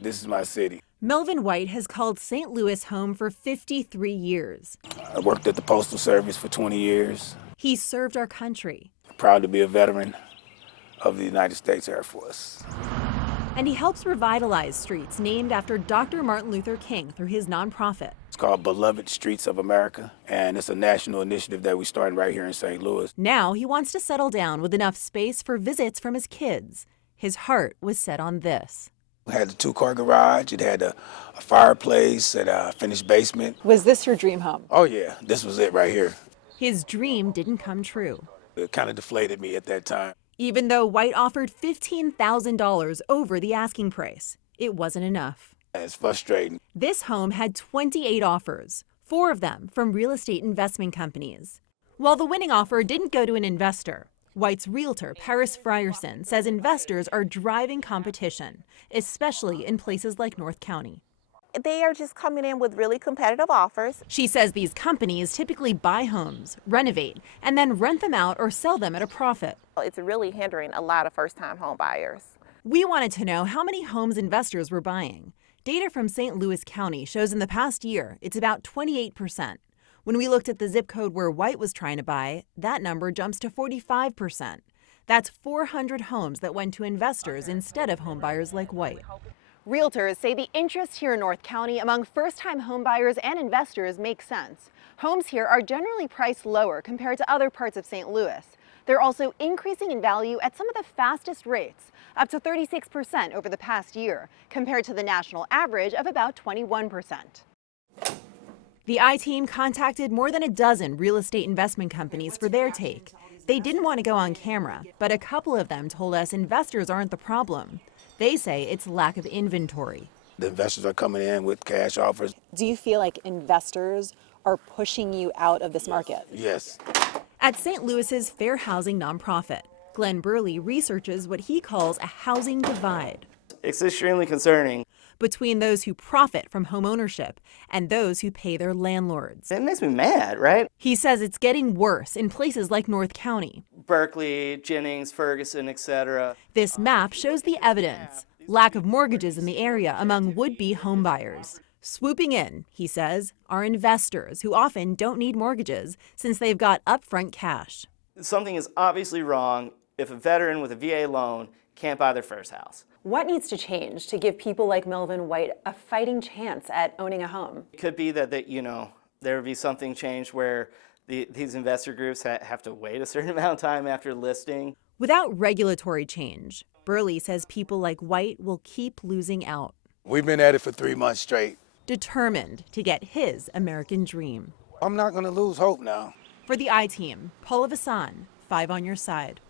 This is my city. Melvin White has called St. Louis home for 53 years. I worked at the Postal Service for 20 years. He served our country. Proud to be a veteran of the United States Air Force. And he helps revitalize streets named after Dr. Martin Luther King through his nonprofit. It's called Beloved Streets of America, and it's a national initiative that we started right here in St. Louis. Now he wants to settle down with enough space for visits from his kids. His heart was set on this. It had a 2-car garage, it had a fireplace and a finished basement. Was this your dream home? Oh yeah, this was it right here. His dream didn't come true. It kind of deflated me at that time. Even though White offered $15,000 over the asking price, it wasn't enough. It's frustrating. This home had 28 offers, 4 of them from real estate investment companies. While the winning offer didn't go to an investor, White's realtor, Paris Frierson, says investors are driving competition, especially in places like North County. They are just coming in with really competitive offers. She says these companies typically buy homes, renovate, and then rent them out or sell them at a profit. It's really hindering a lot of first-time home buyers. We wanted to know how many homes investors were buying. Data from St. Louis County shows in the past year it's about 28%. When we looked at the zip code where White was trying to buy, that number jumps to 45%. That's 400 homes that went to investors instead of homebuyers like White. Realtors say the interest here in North County among first-time homebuyers and investors makes sense. Homes here are generally priced lower compared to other parts of St. Louis. They're also increasing in value at some of the fastest rates, up to 36% over the past year, compared to the national average of about 21%. The I-Team contacted more than a dozen real estate investment companies for their take. They didn't want to go on camera, but a couple of them told us investors aren't the problem. They say it's lack of inventory. The investors are coming in with cash offers. Do you feel like investors are pushing you out of this market? Yes. At St. Louis's fair housing nonprofit, Glenn Burley researches what he calls a housing divide. It's extremely concerning. Between those who profit from home ownership and those who pay their landlords. It makes me mad, right? He says it's getting worse in places like North County. Berkeley, Jennings, Ferguson, etc. This map shows the evidence. Lack of mortgages in the area among would-be homebuyers. Swooping in, he says, are investors who often don't need mortgages since they've got upfront cash. Something is obviously wrong if a veteran with a VA loan can't buy their first house. What needs to change to give people like Melvin White a fighting chance at owning a home? It could be that there would be something changed where these investor groups have to wait a certain amount of time after listing. Without regulatory change, Burley says people like White will keep losing out. We've been at it for 3 months straight. Determined to get his American dream. I'm not going to lose hope now. For the I-Team, Paula Vasan, 5 on your side.